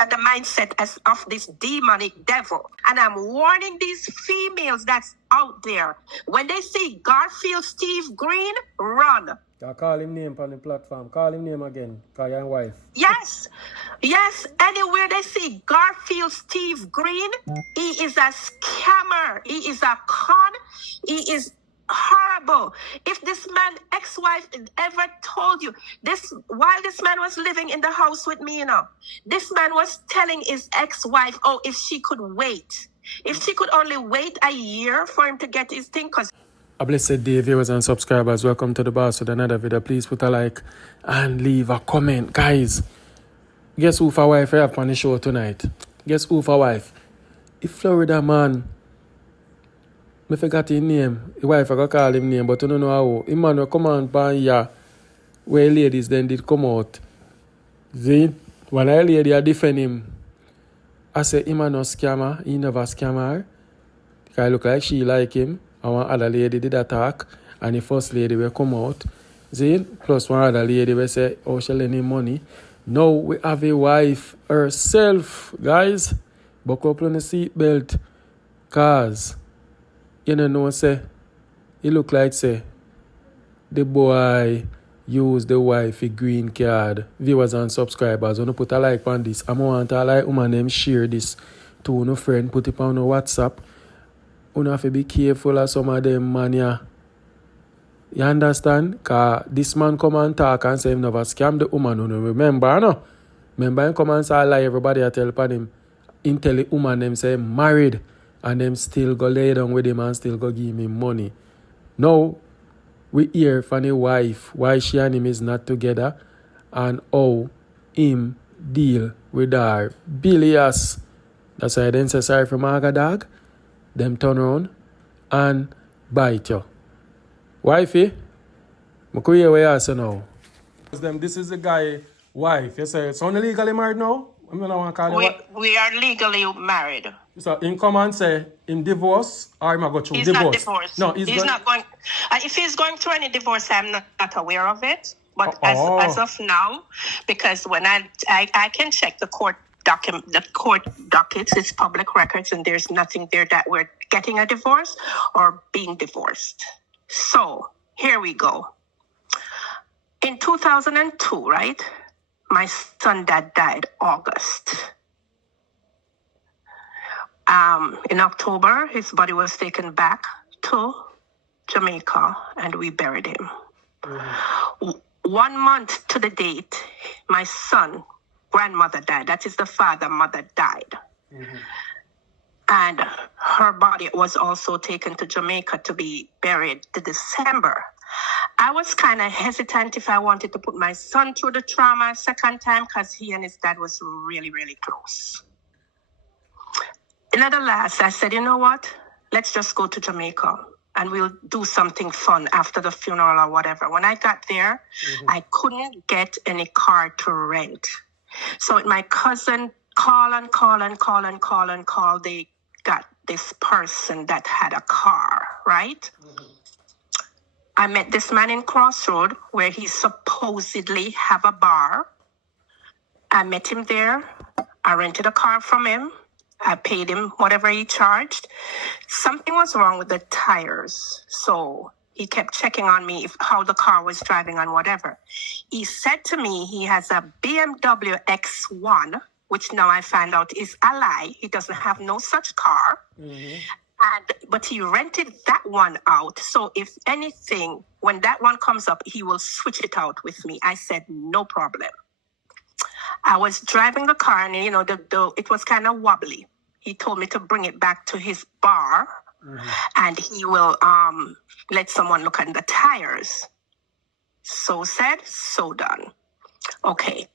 and the mindset of this demonic devil. And I'm warning these females that's out there. When they see Garfield Steve Green, run. I call him name on the platform. Call him name again. Call your wife. Yes. Yes. Anywhere they see Garfield Steve Green, he is a scammer. He is a con. He is horrible. If this man ex-wife ever told you this, while this man was living in the house with me, this man was telling his ex-wife, oh, if she could wait, if she could only wait a year for him to get his thing, because a blessed day, viewers and subscribers. Welcome to the boss with another video. Please put a like and leave a comment. Guys, guess who for wife I have on the show tonight? Guess who for wife? If Florida man, I forgot his name. His wife I got call him name, but I don't know how. Him man will come on pan here where ladies then did come out. See, when a lady I defend him, I say him man no scammer, he never scammer. Because I look like she like him. And one other lady did attack, and the first lady will come out. See? Plus one other lady will say, oh, she lend him money. Now we have a wife herself, guys. Buckle up on the seatbelt. Cause, you know, say, he look like, say, the boy use the wife a green card. Viewers and subscribers, when you put a like on this, I'm going to like woman them share this to no friend, put it on no WhatsApp. You have to be careful of some of them, man. Yeah. You understand? Because this man come and talk and say him never scam the woman. You remember, no? Remember him come and say lie, everybody I tell upon him. Him tell the woman them say married and them still go lay down with him and still go give him money. Now, we hear from the wife why she and him is not together and how him deal with her bilious. That's why I didn't say sorry for Marga dog. Them turn around and bite you. Wifey, I could hear what you say now. This is the guy wife. You say it's only legally married now? I mean, I want to call we are legally married. So him come and say him divorce or him go through he's divorce? Not divorced. No, he's not going. If he's going through any divorce, I'm not aware of it. But as of now, because when I can check the court dockets, it's public records, and there's nothing there that we're getting a divorce or being divorced. So here we go. In 2002, right? My son dad died August. In October, his body was taken back to Jamaica, and we buried him. Mm-hmm. 1 month to the date, my son grandmother died. That is the father, mother died. Mm-hmm. And her body was also taken to Jamaica to be buried in December. I was kind of hesitant if I wanted to put my son through the trauma a second time because he and his dad was really, really close. Nevertheless, I said, you know what? Let's just go to Jamaica and we'll do something fun after the funeral or whatever. When I got there, I couldn't get any car to rent. So my cousin call. They got this person that had a car, right? Mm-hmm. I met this man in Crossroad where he supposedly have a bar. I met him there. I rented a car from him. I paid him whatever he charged. Something was wrong with the tires. So he kept checking on me how the car was driving and whatever. He said to me he has a BMW X1, which now I find out is a lie. He doesn't have no such car. Mm-hmm. But he rented that one out. So if anything, when that one comes up, he will switch it out with me. I said, no problem. I was driving the car and, it was kind of wobbly. He told me to bring it back to his bar. Mm-hmm. And he will let someone look at the tires. So said, so done. Okay.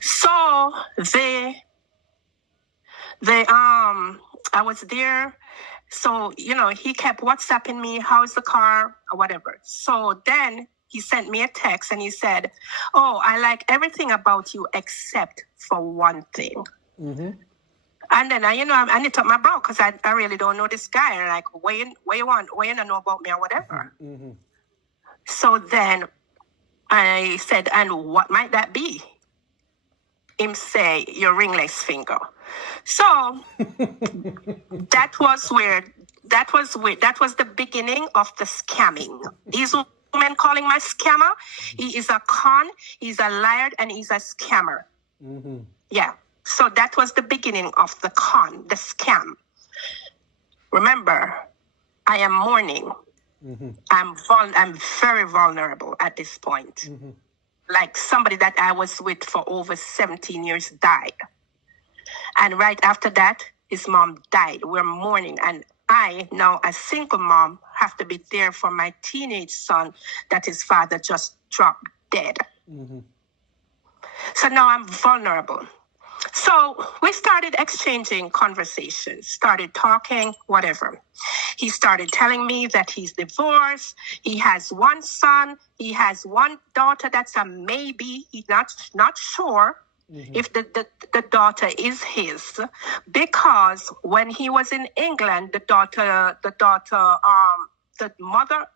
So I was there. So, he kept WhatsApping me, how's the car, or whatever. So then he sent me a text and he said, oh, I like everything about you except for one thing. Mm-hmm. And then, I knit up my brow because I really don't know this guy. And like, what you don't know about me or whatever. Mm-hmm. So then I said, and what might that be? him say your ringless finger. So that was weird. That was the beginning of the scamming. These women calling my scammer. He is a con, he's a liar, and he's a scammer. Yeah. So that was the beginning of the con, the scam. Remember, I am mourning. I'm very vulnerable at this point. Like somebody that I was with for over 17 years died. And right after that, his mom died. We're mourning. And I, now a single mom, have to be there for my teenage son that his father just dropped dead. So now I'm vulnerable. So we started exchanging conversations, started talking, whatever. He started telling me that he's divorced. He has one son. He has one daughter that's a maybe. He's not sure if the daughter is his, because when he was in England, the mother,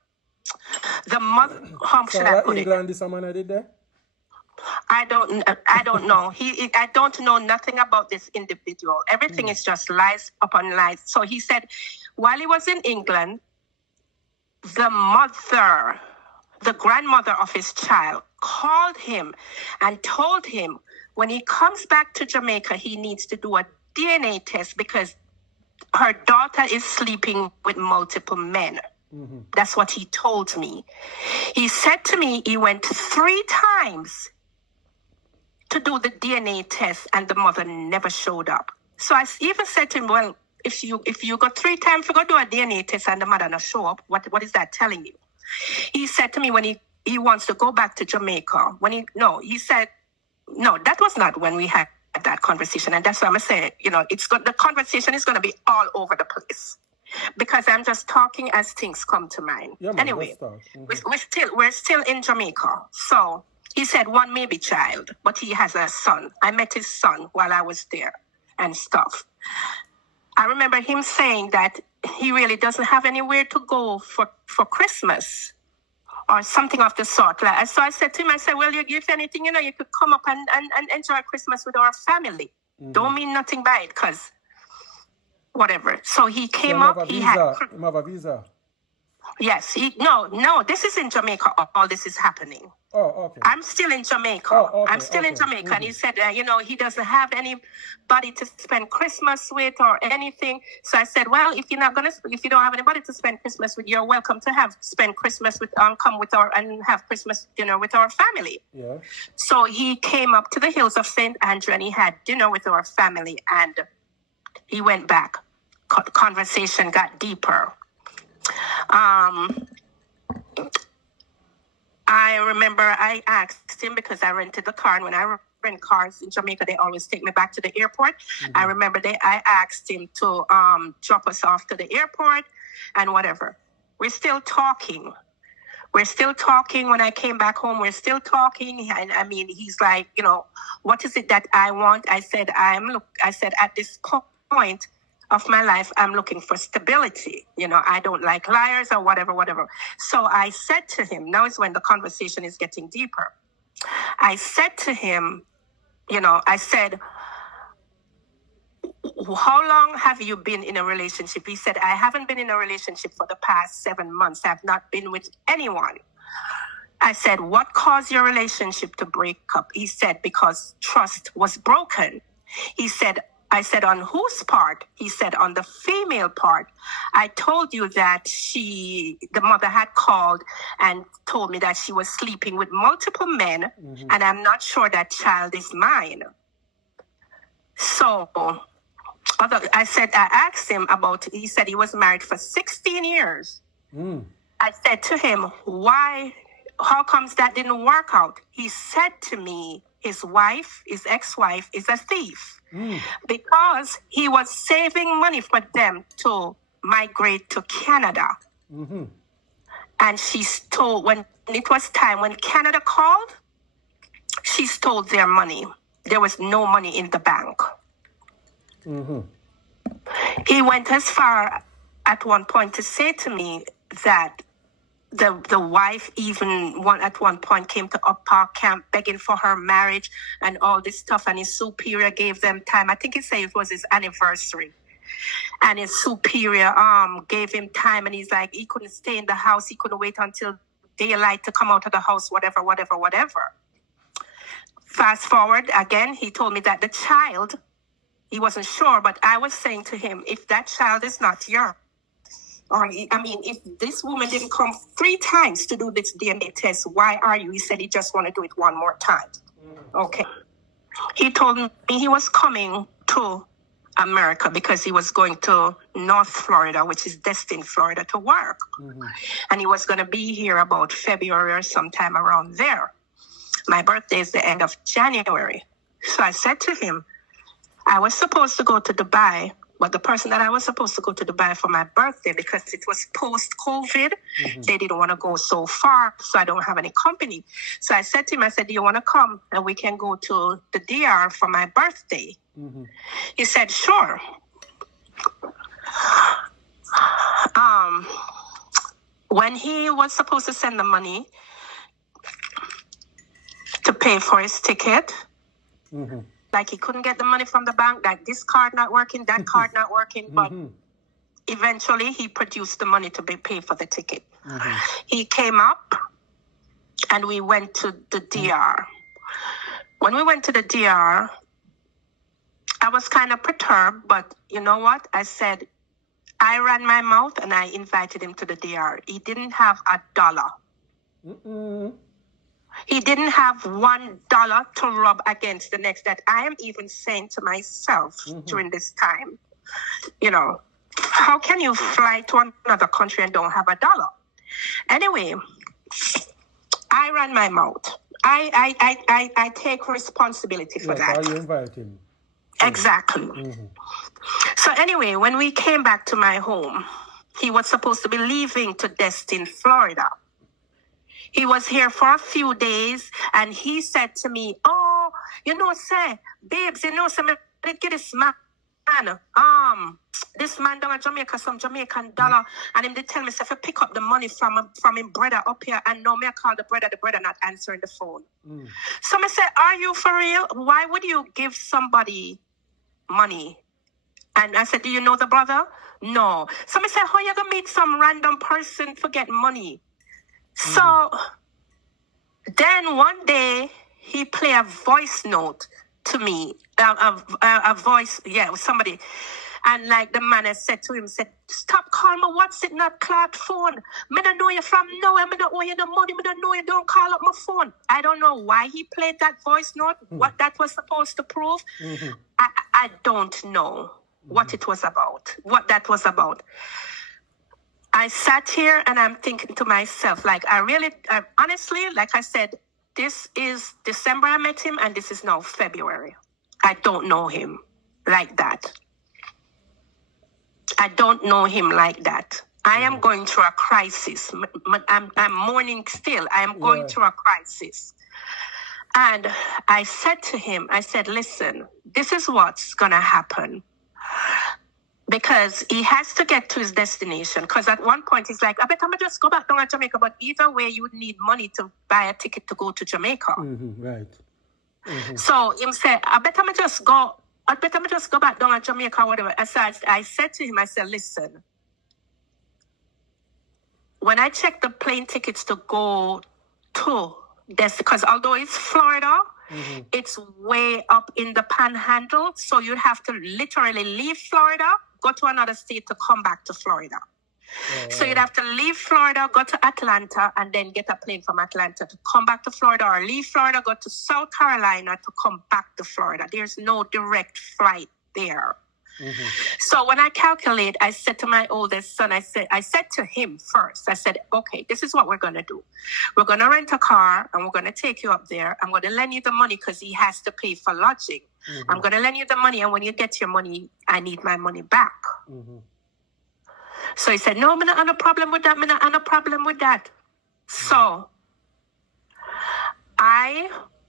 how should I put England, this man did there? I don't know. I don't know nothing about this individual. Everything is just lies upon lies. So he said, while he was in England, the grandmother of his child, called him and told him when he comes back to Jamaica, he needs to do a DNA test because her daughter is sleeping with multiple men. That's what he told me. He said to me he went 3 times to do the DNA test, and the mother never showed up. So I even said to him, well, if you go 3 times to go do a DNA test and the mother not show up, what is that telling you? He said to me when he wants to go back to Jamaica, he said, no, that was not when we had that conversation. And that's why I'm saying, the conversation is going to be all over the place because I'm just talking as things come to mind. Yeah, man, anyway, we're still in Jamaica. So he said one maybe child, but he has a son. I met his son while I was there and stuff. I remember him saying that he really doesn't have anywhere to go for Christmas or something of the sort. So I said to him, well, if anything, you could come up and enjoy Christmas with our family. Don't mean nothing by it, because whatever. So he came up. He had a visa. Yes. No. This is in Jamaica. All this is happening. Oh, okay. I'm still in Jamaica. I'm still in Jamaica. And he said, he doesn't have anybody to spend Christmas with or anything. So I said, well, if you don't have anybody to spend Christmas with, you're welcome to spend Christmas with, come with and have Christmas dinner with our family. Yeah. So he came up to the hills of St. Andrew and he had dinner with our family and he went back. Conversation got deeper. I remember I asked him because I rented the car, and when I rent cars in Jamaica, they always take me back to the airport. I remember I asked him to drop us off to the airport and whatever. We're still talking. When I came back home, we're still talking. And I mean, he's like, what is it that I want? I said, at this point of my life, I'm looking for stability. I don't like liars or whatever. So I said to him, now is when the conversation is getting deeper. I said to him, how long have you been in a relationship? He said, I haven't been in a relationship for the past 7 months. I've not been with anyone. I said, what caused your relationship to break up? He said, because trust was broken. I said, on whose part? He said, on the female part. I told you that the mother had called and told me that she was sleeping with multiple men, and I'm not sure that child is mine. So I asked him he said he was married for 16 years. I said to him, how comes that didn't work out? He said to me, his ex-wife is a thief. Because he was saving money for them to migrate to Canada. And she stole, when it was time, when Canada called, she stole their money. There was no money in the bank. He went as far at one point to say to me that the wife even at one point came to Up Park Camp begging for her marriage and all this stuff, and his superior gave them time. I think he said it was his anniversary. And his superior gave him time, and he's like, he couldn't stay in the house, he couldn't wait until daylight to come out of the house, whatever. Fast forward again, he told me that the child, he wasn't sure, but I was saying to him, if that child is not yours, if this woman didn't come 3 times to do this DNA test, why are you? He said he just want to do it one more time. Okay. He told me he was coming to America because he was going to North Florida, which is Destin, Florida, to work. And he was going to be here about February or sometime around there. My birthday is the end of January. So I said to him, I was supposed to go to Dubai, but the person that I was supposed to go to Dubai for my birthday, because it was post-COVID, they didn't want to go so far, so I don't have any company. So I said to him, do you want to come and we can go to the DR for my birthday? He said, sure. When he was supposed to send the money to pay for his ticket, like he couldn't get the money from the bank, that this card not working, that card not working, but eventually he produced the money to pay for the ticket. He came up and we went to the DR. When we went to the DR, I was kind of perturbed, but you know what? I said, I ran my mouth and I invited him to the DR. He didn't have $1. He didn't have $1 to rub against the next. That I am even saying to myself during this time, how can you fly to another country and don't have $1? Anyway, I ran my mouth. I take responsibility for that. You invite him. Exactly. So anyway, when we came back to my home, he was supposed to be leaving to Destin, Florida. He was here for a few days, and he said to me, babes, get this man. This man down in Jamaica, some Jamaican dollar, and him they tell me, if I pick up the money from him brother up here, and now me I call the brother not answering the phone. So I said, are you for real? Why would you give somebody money? And I said, do you know the brother? No. So I said, how you gonna meet some random person for get money? So then one day he played a voice note to me, a voice, somebody. And like the man has said to him, stop calling my what's it not cloud phone. Me don't know you from nowhere, me don't owe you the money, me don't know you, don't call up my phone. I don't know why he played that voice note, what that was supposed to prove. I don't know what it was about, what that was about. I sat here and I'm thinking to myself, honestly, like I said, this is December I met him and this is now February. I don't know him like that. I don't know him like that. I am going through a crisis. I'm mourning still. I am going through a crisis. And I said to him, listen, this is what's going to happen. Because he has to get to his destination. Because at one point, he's like, I bet I'm going to just go back down to Jamaica. But either way, you would need money to buy a ticket to go to Jamaica. Right. So he said, I bet I'm going to just go back down to Jamaica or whatever. I said to him, listen, when I checked the plane tickets to go to this, because although it's Florida, it's way up in the panhandle. So you'd have to literally leave Florida, go to another state to come back to Florida. So you'd have to leave Florida, go to Atlanta, and then get a plane from Atlanta to come back to Florida, or leave Florida, go to South Carolina to come back to Florida. There's no direct flight there. So when I calculate, I said to my oldest son, I said to him first, I said, okay, this is what we're going to do. We're going to rent a car and we're going to take you up there. I'm going to lend you the money because he has to pay for lodging. I'm going to lend you the money, and when you get your money, I need my money back. So he said, no, I'm not have a problem with that. So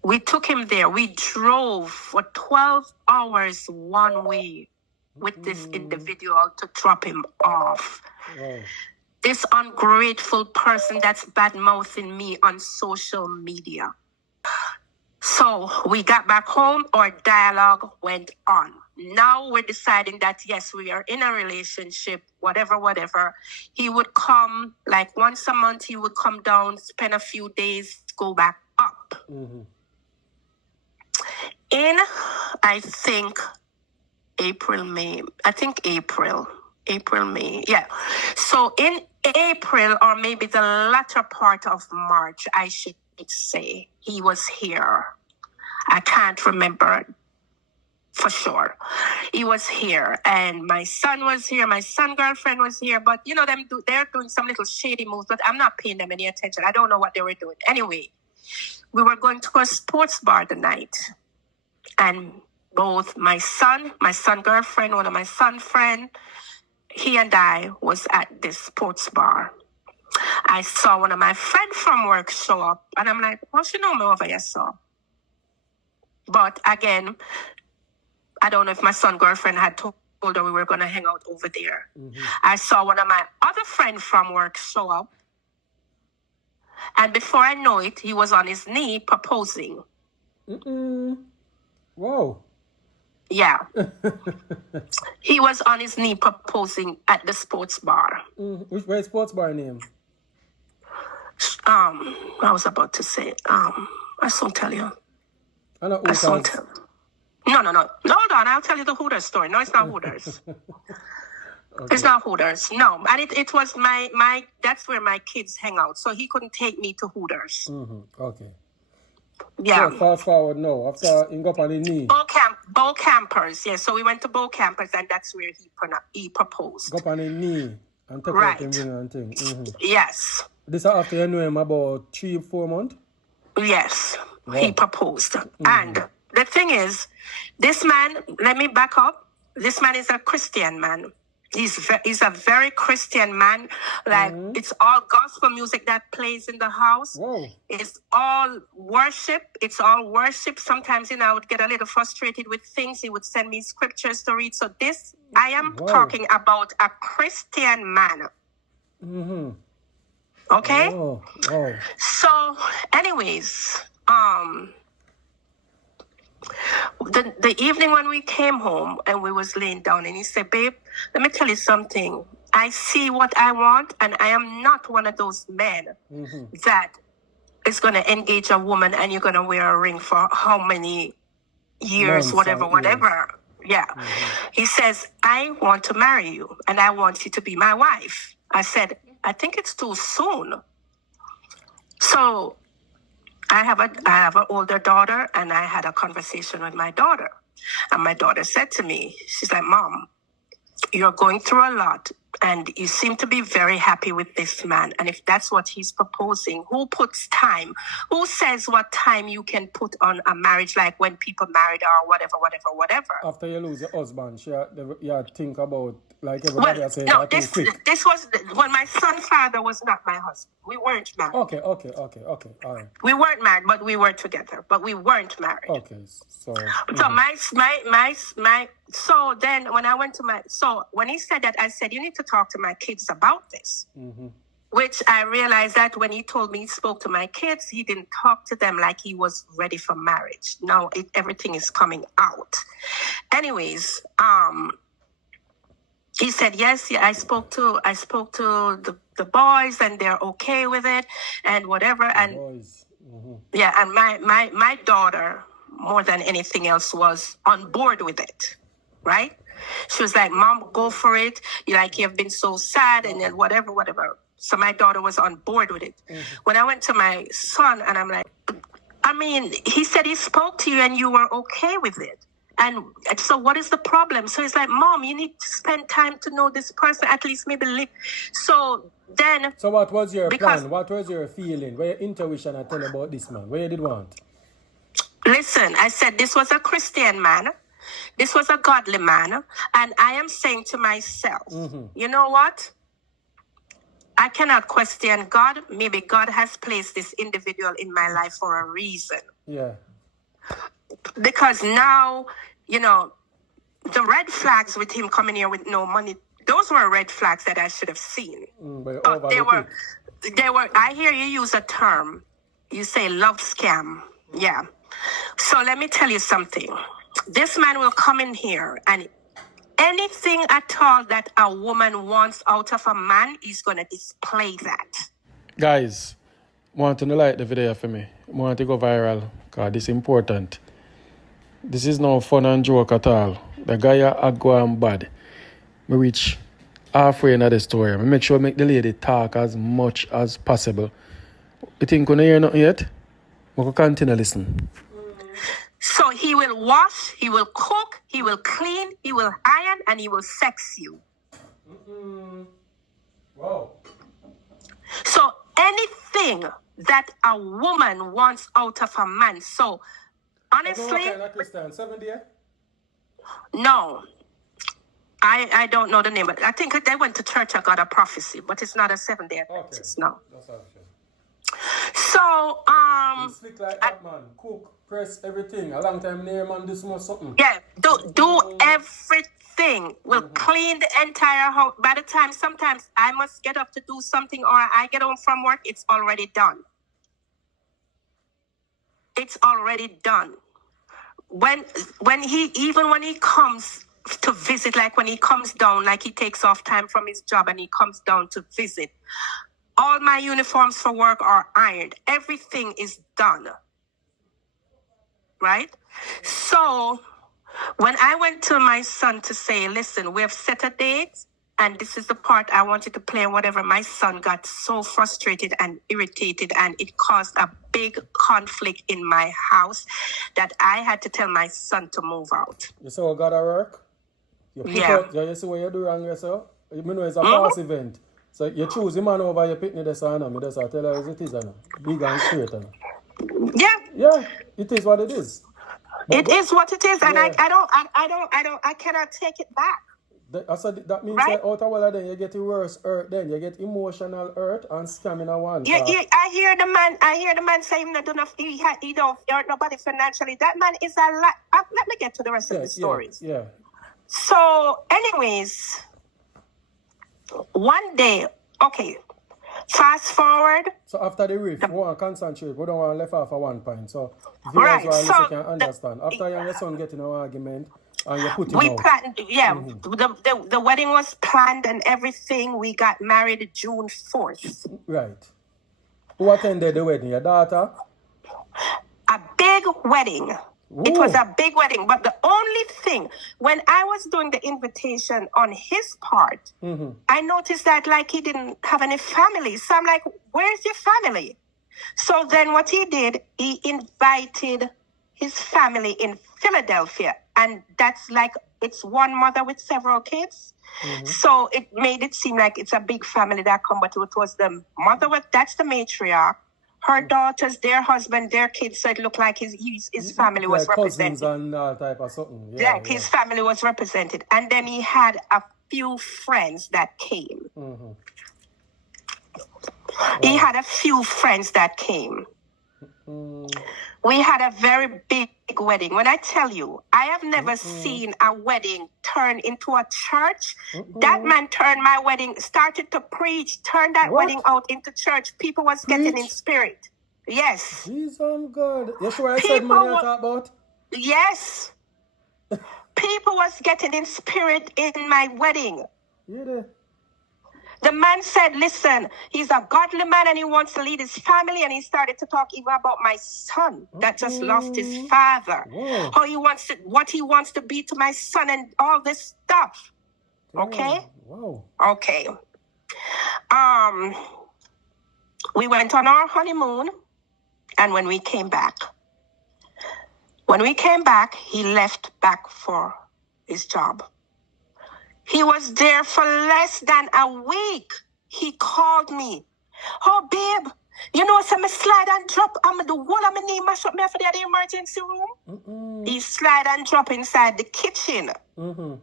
we took him there. We drove for 12 hours one way with this individual to drop him off. This ungrateful person that's bad mouthing me on social media. So we got back home, our dialogue went on. Now we're deciding that yes, we are in a relationship, whatever. He would come like once a month, he would come down, spend a few days, go back up. Mm-hmm. In, I think, April, May. Yeah. So in April, or maybe the latter part of March, I should say, he was here. I can't remember for sure. He was here, and my son was here. My son girlfriend was here, but you know they're doing some little shady moves, but I'm not paying them any attention. I don't know what they were doing. Anyway, we were going to a sports bar the night, and both my son girlfriend, one of my son friend, he and I was at this sports bar. I saw one of my friends from work show up, and I'm like, well, she know me over here, so. But again, I don't know if my son girlfriend had told her we were going to hang out over there. Mm-hmm. I saw one of my other friends from work show up, and before I know it, he was on his knee proposing. Whoa. Yeah. He was on his knee proposing at the sports bar. Which sports bar name? I was about to say, I soon tell you. I soon tell. No. Hold on, I'll tell you the Hooters story. No, it's not Hooters. Okay. It's not Hooters. No, and it was my that's where my kids hang out. So he couldn't take me to Hooters. Mm-hmm. Okay. Yeah. So fast forward now. After he got on his knee. Bow Campers. Yeah. So we went to Bow Campers, and that's where he proposed. Got on his knee and took out him ring and thing. Mm-hmm. Yes. This after you knew him about 3-4 months? Yes. Wow. He proposed. Mm-hmm. And the thing is, this man, let me back up. This man is a Christian man. He's a very Christian man. Like, it's all gospel music that plays in the house. Whoa. It's all worship. Sometimes, I would get a little frustrated with things. He would send me scriptures to read. So this, I am talking about a Christian man. Mm-hmm. Okay? Oh. So, anyways, the evening when we came home and we was laying down, and he said, babe, let me tell you something. I see what I want, and I am not one of those men that is going to engage a woman and you're going to wear a ring for how many years, whatever. Yeah. Mm-hmm. He says, I want to marry you, and I want you to be my wife. I said, I think it's too soon. So I have an older daughter, and I had a conversation with my daughter. And my daughter said to me, she's like, Mom, you're going through a lot, and you seem to be very happy with this man. And if that's what he's proposing, who puts time? Who says what time you can put on a marriage, like when people married or whatever? After you lose your husband, you think about, like everybody else says, no, this was when my son's father was not my husband. We weren't married. Okay, all right. We weren't married, but we were together. But we weren't married. Okay, so. So so then when I went to when he said that, I said, you need to talk to my kids about this. Mm-hmm. Which I realized that when he told me he spoke to my kids, he didn't talk to them like he was ready for marriage. Now everything is coming out. Anyways, he said, yes, I spoke to the boys, and they're okay with it and whatever. And yeah, and my daughter, more than anything else, was on board with it, right? She was like, Mom, go for it. You've been so sad, and then whatever. So my daughter was on board with it. Mm-hmm. When I went to my son, and I'm like, he said he spoke to you and you were okay with it. And so what is the problem? So he's like, Mom, you need to spend time to know this person, at least maybe live. So then... So what was your plan? What was your feeling? What your intuition I tell about this man? What you did want? Listen, I said this was a Christian man. This was a godly man. And I am saying to myself, you know what? I cannot question God. Maybe God has placed this individual in my life for a reason. Yeah. Because now, the red flags with him coming here with no money those were red flags that I should have seen. But So they were. I hear you use a term. You say love scam. Yeah. So let me tell you something. This man will come in here and anything at all that a woman wants out of a man, he's going to display that. Guys, want to like the video for me? Want to go viral? Because this is important. This is no fun and joke at all. The guy are going bad. Me reach halfway in the story. I make sure I make the lady talk as much as possible. You think you hear nothing yet? We can continue listen. So he will wash, he will cook, he will clean, he will iron, and he will sex you. Wow. So anything that a woman wants out of a man. So honestly, no. I don't know the name, but I think they went to church. I got a prophecy, but it's not a 7-day Adventist. No. That's so you speak like that, man. Cook, press everything. A long time near man do something. Yeah, do everything. Will clean the entire house. By the time sometimes I must get up to do something or I get home from work, it's already done. It's already done. When he comes to visit, like when he comes down, like he takes off time from his job and he comes down to visit, all my uniforms for work are ironed. Everything is done. Right? So when I went to my son to say, listen, we have set a date and this is the part I want you to play and whatever, my son got so frustrated and irritated and it caused a big conflict in my house that I had to tell my son to move out. You saw God at work? You see what you do wrong yourself? You know it's a past event. So you choose the man over your picnic this and I just tell her as it is. Big and straight. Yeah. Yeah, it is what it is. It is what it is, and I cannot take it back. That means right? That out of all then you get the worst hurt. Then you get emotional hurt and stamina one. Yeah, I hear the man saying that he don't hurt nobody financially. That man is a lot. Let me get to the rest of the stories. Yeah. So, anyways, one day, okay. Fast forward. So after the riff, we want to concentrate. We don't want to left off at one point. So viewers can understand. After you and your son get in an argument and you put him out. Planned, the wedding was planned and everything. We got married June 4th. Right. Who attended the wedding? Your daughter? A big wedding. Ooh. It was a big wedding, but the only thing, when I was doing the invitation on his part, I noticed that like he didn't have any family. So I'm like, where's your family? So then what he did, he invited his family in Philadelphia. And that's like, it's one mother with several kids. So it made it seem like it's a big family that come, but it was the mother, that's the matriarch. Her daughters, their husband, their kids, so it looked like his family was represented. Cousins and type of something. His family was represented. And then he had a few friends that came. Wow. He had a few friends that came. We had a very big wedding. When I tell you, I have never seen a wedding turn into a church. That man turned my wedding, started to preach, turned that wedding out into church. People was getting in spirit. Yes. Jesus, I'm good. You sure I said money I talk about? Yes. People was getting in spirit in my wedding. Yeah. The man said, listen, he's a godly man and he wants to lead his family. And he started to talk even about my son that just lost his father. Whoa. What he wants to be to my son and all this stuff. Okay? Wow. Okay. We went on our honeymoon. And when we came back, he left back for his job. He was there for less than a week. He called me. Oh, babe, you know, some slide and drop. I'm the wall of my knee mash up me for the emergency room. He slide and drop inside the kitchen. And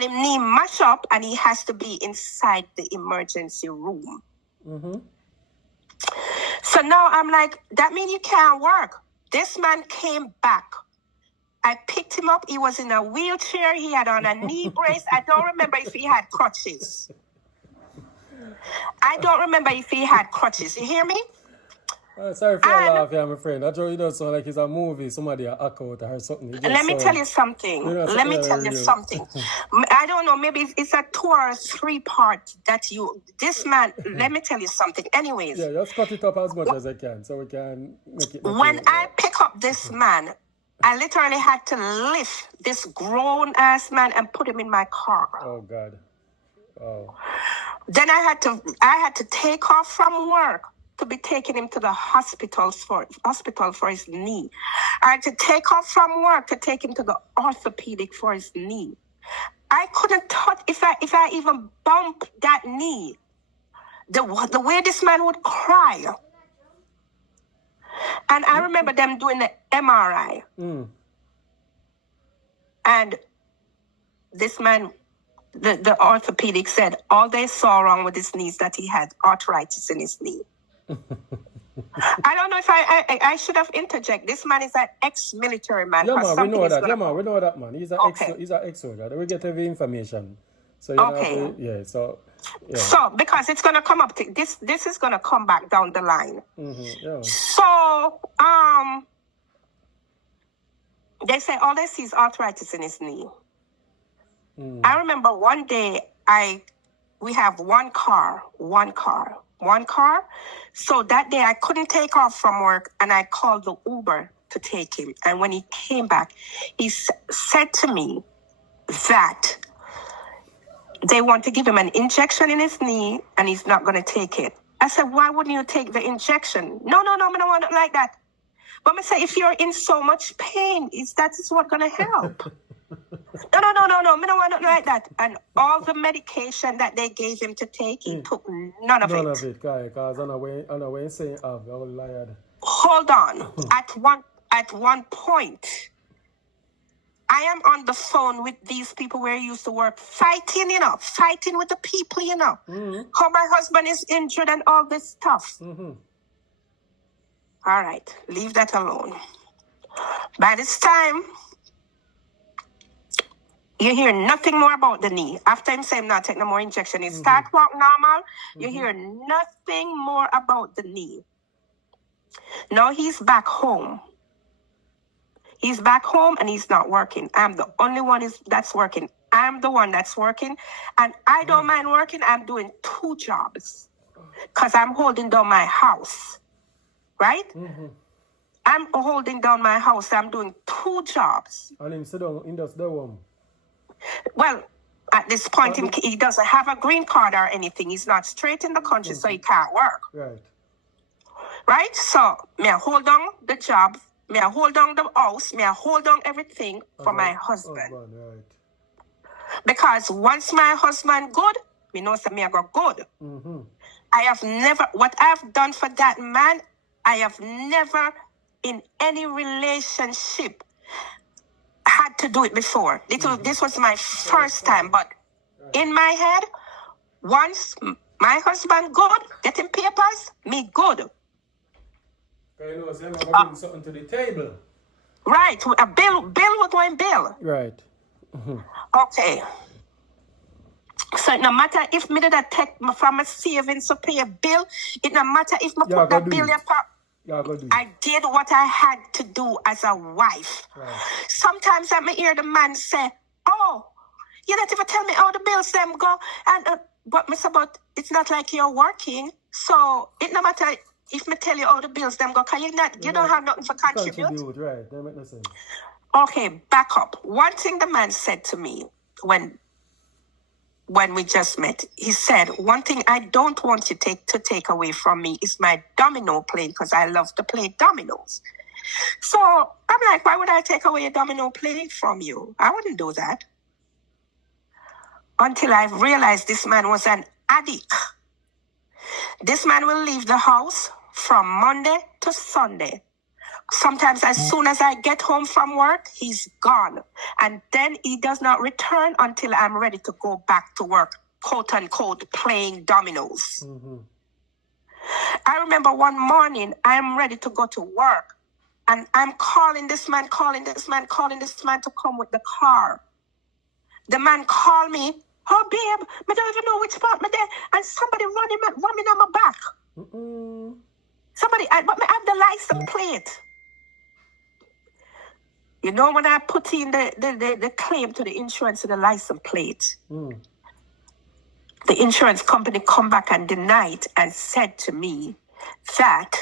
him knee mash up and he has to be inside the emergency room. So now I'm like, that means you can't work. This man came back I picked him up. He was in a wheelchair. He had on a knee brace. I don't remember if he had crutches. I don't remember if he had crutches. You hear me? Sorry for your laugh, yeah, my friend. That really does sound like it's a movie. Somebody a act out or something. Let me tell you something. Let me tell you something. I don't know. Maybe it's a 2 or 3 part that this man. Let me tell you something. Anyways. Yeah, just cut it up as much as I can so we can make it. When I pick up this man, I literally had to lift this grown ass man and put him in my car. Oh God. Oh. Then I had to take off from work to be taking him to the hospital for his knee. I had to take off from work to take him to the orthopedic for his knee. I couldn't touch if I even bump that knee. The way this man would cry. And I remember them doing the MRI. And this man, the orthopedic said all they saw wrong with his knee is that he had arthritis in his knee. I don't know if I should have interjected. This man is an ex-military man. Yeah, man, we know that. Yeah, man, we know that, man. He's an ex-soldier. We get every information. So yeah. So because it's gonna come up. This is gonna come back down the line. Yeah. So they say all they see is arthritis in his knee. I remember one day we have one car. So that day I couldn't take off from work and I called the Uber to take him. And when he came back, he said to me that they want to give him an injection in his knee and he's not going to take it. I said, why wouldn't you take the injection? No, I don't want it like that. But I say, if you're in so much pain, that is what going to help. No, I don't want it like that. And all the medication that they gave him to take, he took none of it. None of it, because on the way saying, I was lied. Hold on. At one point, I am on the phone with these people where I used to work, fighting with the people, How my husband is injured and all this stuff. All right, leave that alone. By this time, you hear nothing more about the knee. After him saying not take no more injection, he start walk normal. You hear nothing more about the knee. Now he's back home. He's back home and he's not working. I'm the only one that's working. I'm the one that's working. And I don't mind working. I'm doing 2 jobs. Because I'm holding down my house. Right? I'm holding down my house. I'm doing 2 jobs. And him sit down in the room. Well, at this point, he doesn't have a green card or anything. He's not straight in the country, so he can't work. Right? So, me I hold on the job. Me I hold on the house. Me I hold on everything for my husband. Because once my husband good, me know that me I got good. I have never, what I've done for that man, I have never in any relationship had to do it before. This was my first time, but in my head, once my husband good, getting papers, me good. You know, so I'm bring something to the table. Right, a bill was going bill. Right. Okay. So it no matter if me did take from my savings to pay a bill, it no matter if me put that bill in I did what I had to do as a wife. Sometimes I may hear the man say, oh, you don't even tell me how the bills them go. And but it's not like you're working. So it no matter if me tell you how the bills them go, because you don't have nothing for contribute. Right, that makes no sense. Okay, back up. One thing the man said to me when we just met, he said, one thing I don't want you to take away from me is my domino playing, because I love to play dominoes. So I'm like, why would I take away a domino playing from you? I wouldn't do that. Until I realized this man was an addict. This man will leave the house from Monday to Sunday. Sometimes as soon as I get home from work, he's gone. And then he does not return until I'm ready to go back to work, quote unquote, playing dominoes. I remember one morning, I'm ready to go to work. And I'm calling this man to come with the car. The man called me, oh babe, I don't even know which part me there. And somebody running on my back. Somebody, but I have the license plate. You know, when I put in the claim to the insurance to the license plate, the insurance company come back and denied and said to me that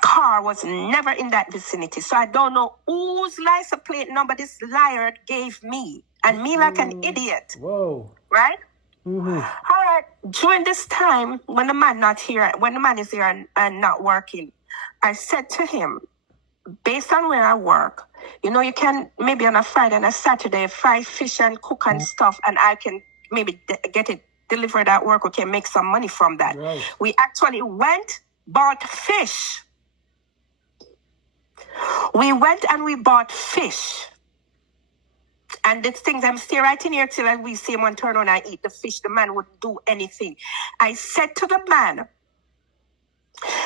car was never in that vicinity. So I don't know whose license plate number this liar gave me. And me like an idiot. Whoa. Right? All right. During this time, when the man is here and not working, I said to him, based on where I work, you know, you can maybe on a Friday and a Saturday fry fish and cook and stuff, and I can maybe get it delivered at work. We can make some money from that. Right. We actually bought fish. We went and we bought fish. And the things I'm still right in here till we see him on turn on, I eat the fish. The man wouldn't do anything. I said to the man,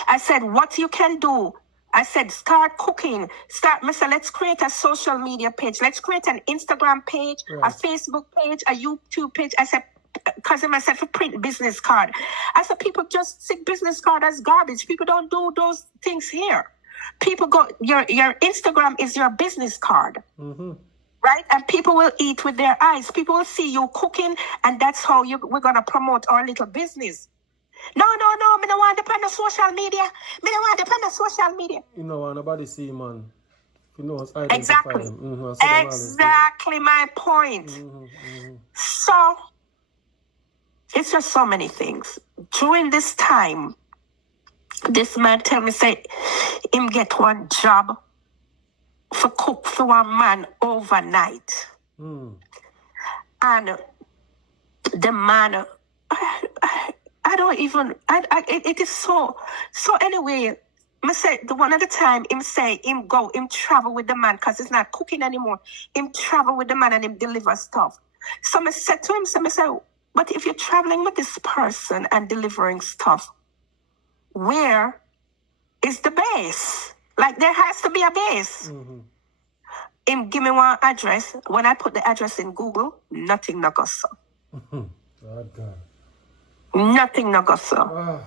I said, what you can do, I said, start cooking. Let's create a social media page. Let's create an Instagram page, a Facebook page, a YouTube page. I said, because I said for print business card. I said, people just see business card as garbage. People don't do those things here. People go, your Instagram is your business card. Right? And people will eat with their eyes. People will see you cooking, and that's how we're going to promote our little business. No, me don't want to depend on social media. You know, nobody see, man. You know, exactly. Exactly my point. So, it's just so many things. During this time, this man tell me, say, him get one job for cook for one man overnight. And the man, it is so anyway, I say the one at a time, him travel with the man because it's not cooking anymore. Him travel with the man and him deliver stuff. So I said to him, but if you're traveling with this person and delivering stuff, where is the base? Like there has to be a base. Him give me one address. When I put the address in Google, nothing no go so. Nothing no go so.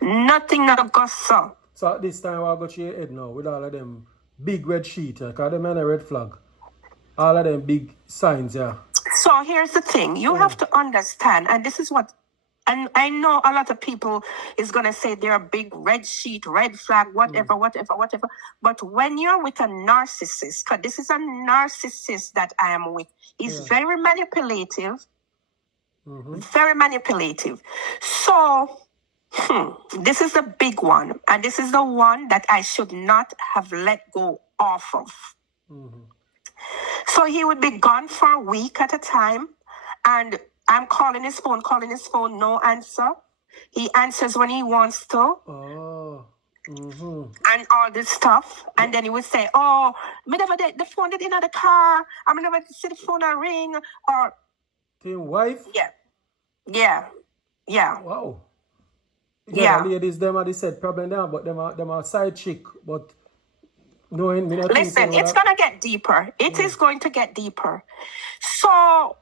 Nothing no go so. So at this time, I'll go to your head now with all of them big red sheet, because them on a red flag. All of them big signs, yeah. So here's the thing. You have to understand, and this is what, and I know a lot of people is going to say they're a big red sheet, red flag, whatever. But when you're with a narcissist, because this is a narcissist that I am with, he's very manipulative. Very manipulative. So, this is the big one. And this is the one that I should not have let go off of. So he would be gone for a week at a time. And I'm calling his phone, no answer. He answers when he wants to. And all this stuff. And then he would say, the phone did in the car. I'm never see the phone a ring. Or team wife? Yeah. Wow. Yeah. The ladies, them are the said problem there, but them are side chick. But knowing me, listen, it's gonna get deeper. It is going to get deeper. So,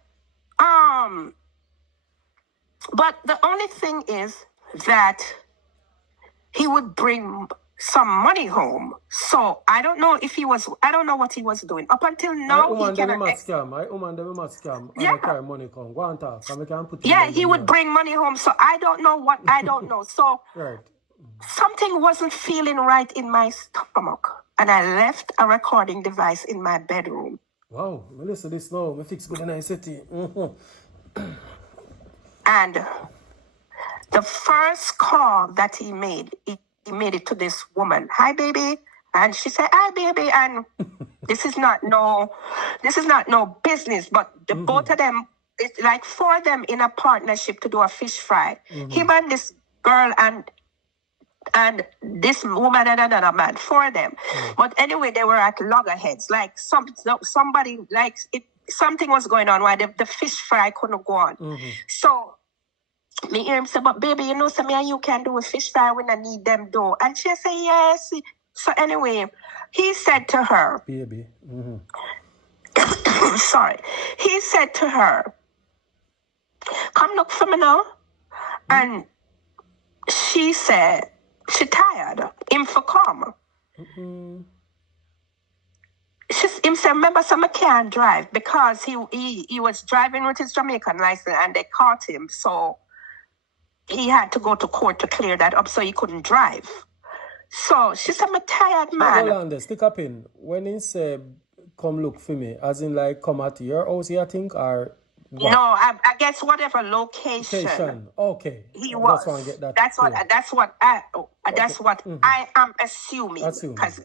but the only thing is that he would bring some money home. So I don't know what he was doing. Up until now, he cannot. Scam. Yeah. Carry money come. Go on talk. He would bring money home. So I don't know I don't know. So something wasn't feeling right in my stomach. And I left a recording device in my bedroom. Wow. Listen to this now. I fix good in the city. And the first call that he made it to this woman. Hi, baby. And she said, hi, baby. And this is not no business, but the both of them, it's like four of them in a partnership to do a fish fry. Him and this girl and this woman and another man, four of them. But anyway, they were at loggerheads. Like somebody, like something was going on why the fish fry couldn't go on. So me hear him say, but baby, you know, me and you can do a fish fry when I need them do. And she say, yes. So anyway, he said to her, Baby. sorry, he said to her, come look for me now. And she said, she tired, him for come. Him said, remember, some can't drive because he was driving with his Jamaican license and they caught him. So he had to go to court to clear that up so he couldn't drive. So she said, I'm a tired man. Hold on there, stick up in. When he said, come look for me, as in like come at your house, you think, or what? No, I guess whatever location. Okay. He was. That's what I am assuming. Because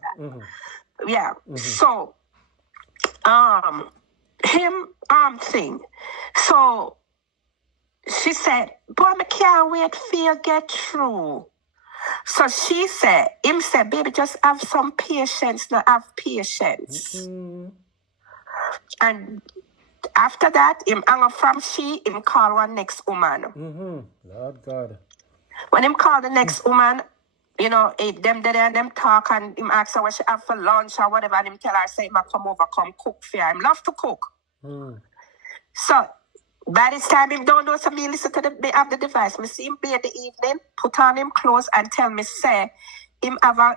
yeah. So thing. So she said, boy, I can't wait for you to get through. So him said, baby, just have some patience, now have patience. And after that, him hang up from him call one next woman. Lord God. When him call the next woman, you know, them there and them talk, and him ask her what she have for lunch or whatever, and him tell her, say, come over, come cook for her. Him love to cook. So by this time, him don't know, so me listen to the device. Me see him be at the evening, put on him clothes and tell me, say, him have a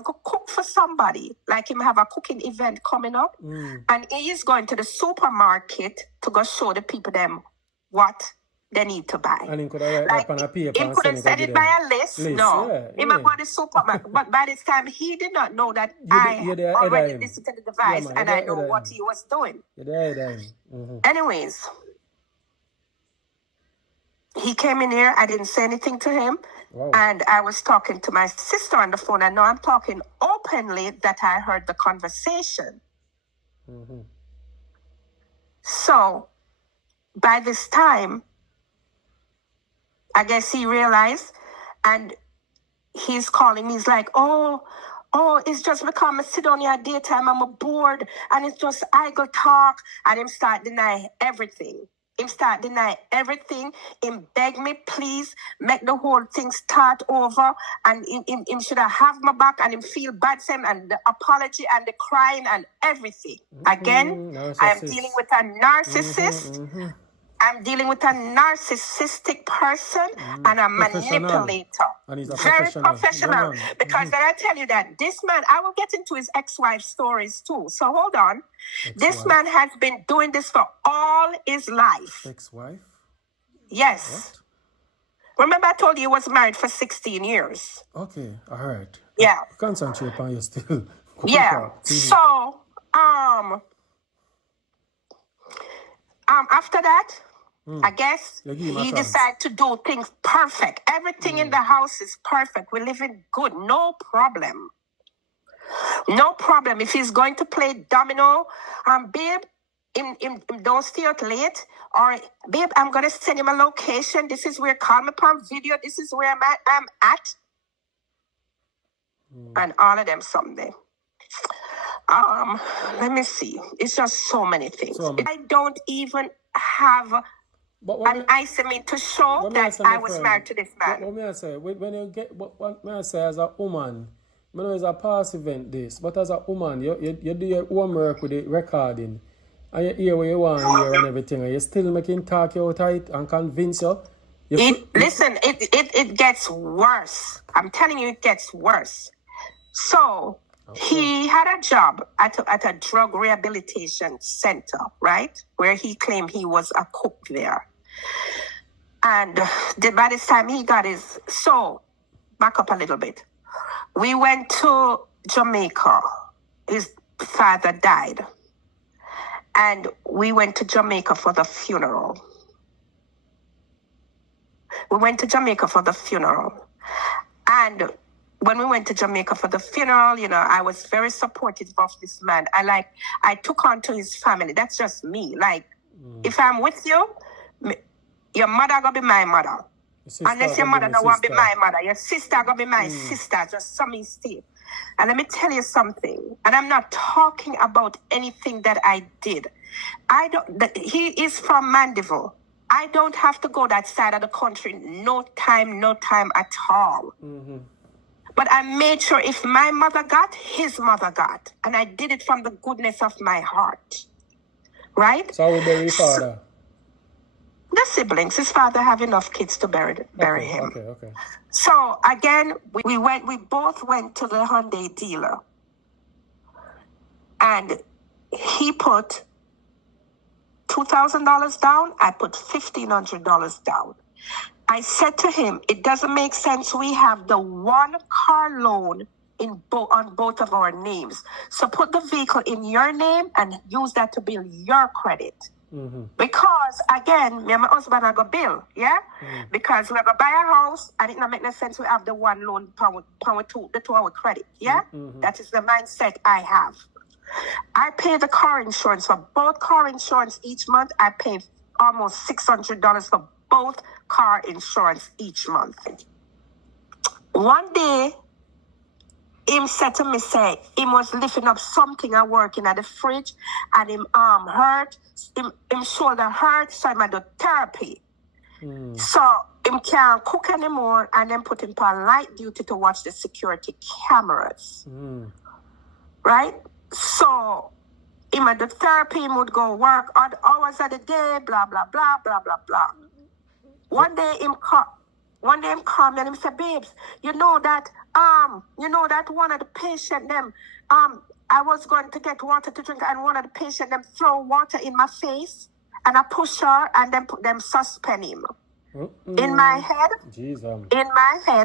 cook for somebody, like him have a cooking event coming up, and he is going to the supermarket to go show the people them what they need to buy. And he could have write up on a paper. He could have said it by a list. No, he might go to the supermarket, but by this time he did not know that I already listened to the device and I know what he was doing. Anyways, he came in here. I didn't say anything to him. Wow. And I was talking to my sister on the phone. And now I'm talking openly that I heard the conversation. So by this time, I guess he realized, and he's calling me. He's like, oh, it's just because I sit down here at daytime, I'm bored, and it's just idle talk, and him start deny everything. Him beg me, please, make the whole thing start over, and him should have my back, and him feel bad, same, and the apology, and the crying, and everything. Again, I am dealing with a narcissist. I'm dealing with a narcissistic person and a manipulator. And he's very professional. Because then I tell you that this man, I will get into his ex-wife stories too. So hold on. This man has been doing this for all his life. Ex-wife? Yes. What? Remember I told you he was married for 16 years. Okay, all right. Yeah. Concentrate on you still. Yeah. So, after that, I guess he decided to do things perfect. Everything in the house is perfect. We're living good. No problem. No problem. If he's going to play domino, babe, don't stay out late. Or, babe, I'm going to send him a location. This is where, call me upon video. This is where I'm at. And all of them someday. Let me see. It's just so many things. I don't even have an item to show that I was married to this man. What may I say? When you get what may I say as a woman? I know it's a past event this, but as a woman, you do your homework with the recording, and you hear what you want to hear and everything, and you still making talk you out it and convince you. Listen, it gets worse. I'm telling you, it gets worse. So. He had a job at a drug rehabilitation center, right? Where he claimed he was a cook there. And by this time he got his... So, back up a little bit. We went to Jamaica. His father died. And we went to Jamaica for the funeral. And... when we went to Jamaica for the funeral, you know, I was very supportive of this man. I took on to his family. That's just me. Like, if I'm with you, your mother gonna be my mother. Unless your mother don't want to be my mother. Your sister gonna be my sister. Just some mistake. And let me tell you something. And I'm not talking about anything that I did. He is from Mandeville. I don't have to go that side of the country. No time at all. But I made sure if my mother got, his mother got. And I did it from the goodness of my heart. Right? So we bury father. The siblings. His father have enough kids to bury him. Okay. So again, we both went to the Hyundai dealer. And he put $2,000 down. I put $1,500 down. I said to him, it doesn't make sense. We have the one car loan on both of our names. So put the vehicle in your name and use that to build your credit. Mm-hmm. Because again, me and my husband are going to bill, yeah? Mm-hmm. Because we're going to buy a house and it not make no sense we have the one loan power the 2 hour credit, yeah? Mm-hmm. That is the mindset I have. I pay the car insurance for both car insurance each month. I pay almost $600 for both car insurance each month. One day, him said to me, say, him was lifting up something and working at the fridge, and him arm hurt, him shoulder hurt, so him do therapy. So him can't cook anymore, and then put him on light duty to watch the security cameras. Right? So him at the therapy, him would go work odd hours of the day, blah, blah, blah, blah, blah, blah. One day him called me and him said, babes, you know that one of the patient them, I was going to get water to drink and one of the patient them throw water in my face and I push her and then put them suspend him. In my head,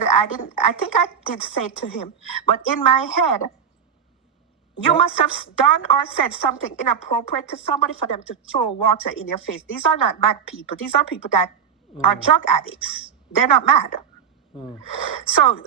I think I did say to him, but in my head, you must have done or said something inappropriate to somebody for them to throw water in your face. These are not bad people. These are people that are drug addicts. They're not mad. So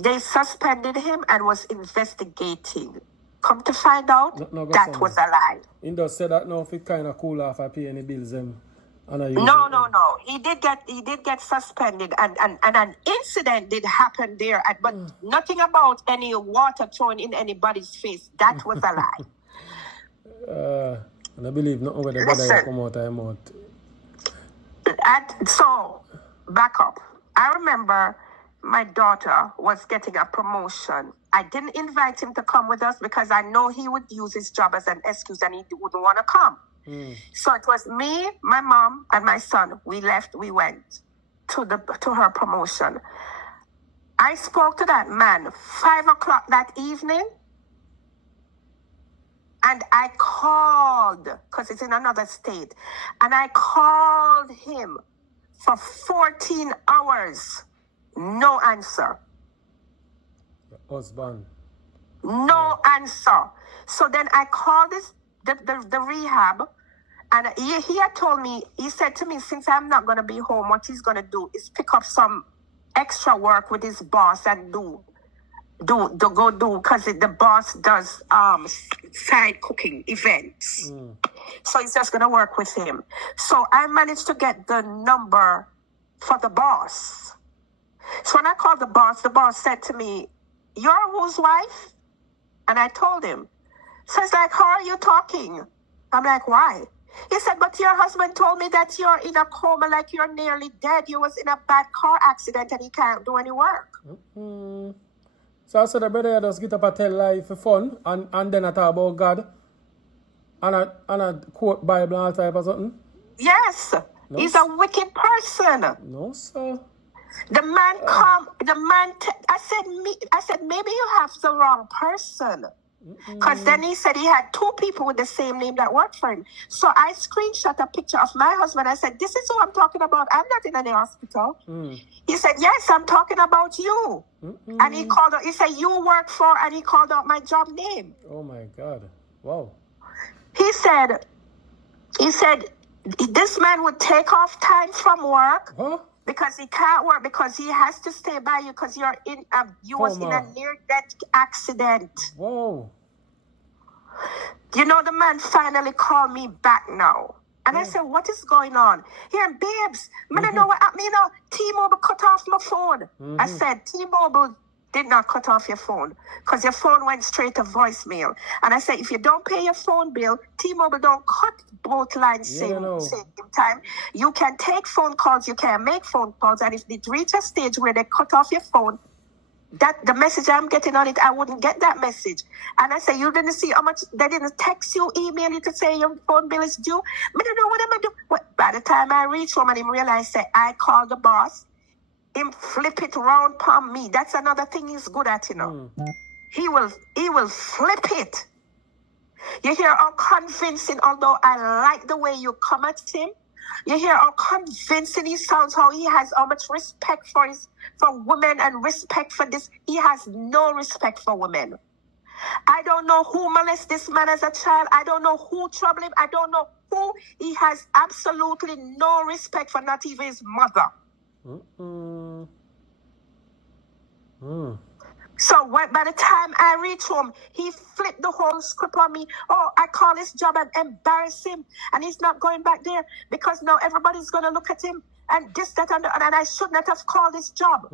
they suspended him and was investigating. Come to find out, that was a lie. He just said that now if it kind of cool off, I pay any bills them. No. He did get suspended and an incident did happen there, but nothing about any water thrown in anybody's face. That was a lie. And I believe not over the brother come out of him out. And so, back up. I remember my daughter was getting a promotion. I didn't invite him to come with us because I know he would use his job as an excuse and he wouldn't want to come. So it was me, my mom, and my son. We went to her promotion. I spoke to that man 5 o'clock that evening. And I called, because it's in another state, and I called him for 14 hours. No answer. Husband. No answer. So then I called the rehab, and he had told me, he said to me, since I'm not going to be home, what he's going to do is pick up some extra work with his boss and do, because the boss does side cooking events. So he's just going to work with him. So I managed to get the number for the boss. So when I called the boss said to me, "You're whose wife?" And I told him. So he's like, "How are you talking?" I'm like, "Why?" He said, "But your husband told me that you're in a coma, like you're nearly dead. You was in a bad car accident and he can't do any work." So I said the brother just get up and tell life for fun and then I talk about God and I quote Bible and all type of something. Yes. No, he's a wicked person. No, sir. The man I said, maybe you have the wrong person. Because then he said he had 2 people with the same name that worked for him. So I screenshot a picture of my husband. I said, "This is who I'm talking about. I'm not in any hospital." He said, "Yes, I'm talking about you." And he called out, he said, "You work for," and he called out my job name. Oh my God. Wow. He said, this man would take off time from work. Huh? Because he can't work, because he has to stay by you because you was in a near-death accident. Whoa. You know, the man finally called me back now. And I said, "What is going on?" Here, babes, I don't know what happened. You know, T-Mobile cut off my phone. I said, "T-Mobile did not cut off your phone because your phone went straight to voicemail." And I said, "If you don't pay your phone bill, T-Mobile don't cut both lines same time. You can take phone calls, you can make phone calls, and if it reach a stage where they cut off your phone, that the message I'm getting on it, I wouldn't get that message. And I say, you didn't see how much they didn't text you, email you to say your phone bill is due. I don't know what am I doing. By the time I reach home and him realize say I called the boss, him flip it round upon me. That's another thing he's good at, you know. He will flip it. You hear how convincing, although I like the way you come at him, you hear how convincing he sounds, how he has how much respect for women and respect for this. He has no respect for women. I don't know who molested this man as a child. I don't know who troubled him. I don't know who. He has absolutely no respect for not even his mother. So by the time I reach home, he flipped the whole script on me. Oh, I call his job and embarrass him. And he's not going back there because now everybody's going to look at him and this, that, and I should not have called his job.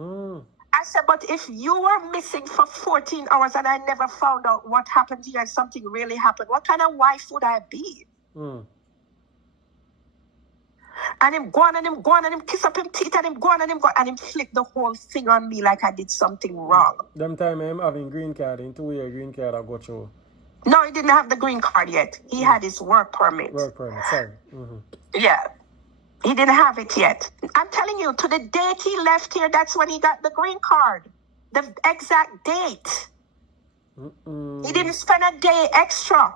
I said, but if you were missing for 14 hours and I never found out what happened to you and something really happened, what kind of wife would I be? And him go on and him go on and him kiss up him teeth and him go on and him go and him flick the whole thing on me like I did something wrong. Them time I'm having green card, in 2 year green card I got you. No, he didn't have the green card yet. He had his work permit. Work permit, sorry. Yeah. He didn't have it yet. I'm telling you, to the date he left here, that's when he got the green card. The exact date. He didn't spend a day extra.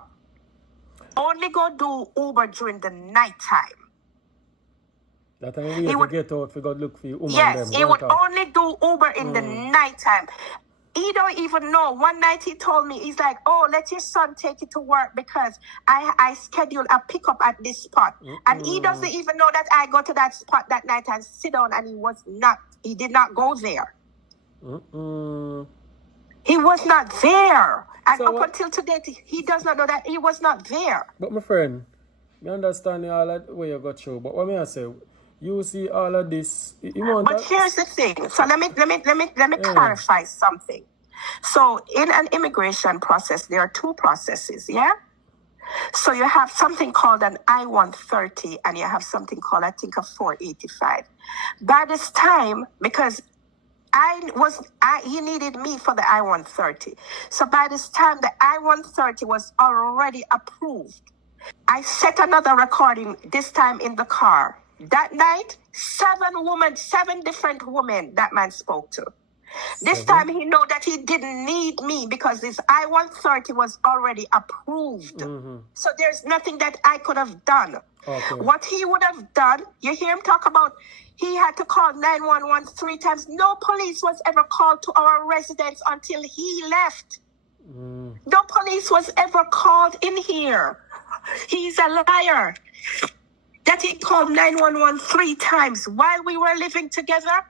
Only go do Uber during the night time. That time he would get out for God look for you. Yes, he would only do Uber in the night time. He don't even know. One night he told me, he's like, oh, let your son take you to work because I scheduled a pickup at this spot. And he doesn't even know that I go to that spot that night and sit down and he did not go there. He was not there. And so up until today, he does not know that he was not there. But my friend, I understand all that way you got through. But what may I say? You see all of this. But here's the thing. So let me clarify something. So in an immigration process, there are two processes, yeah? So you have something called an I-130 and you have something called, I think, a 485. By this time, because he needed me for the I-130. So by this time, the I-130 was already approved. I set another recording, this time in the car. That night, 7 different women that man spoke to. This time he know that he didn't need me because this I-130 was already approved. So there's nothing that I could have done. Okay. What he would have done, you hear him talk about he had to call 911 3 times. No police was ever called to our residence until he left. No police was ever called in here. He's a liar. That he called 911 3 times while we were living together.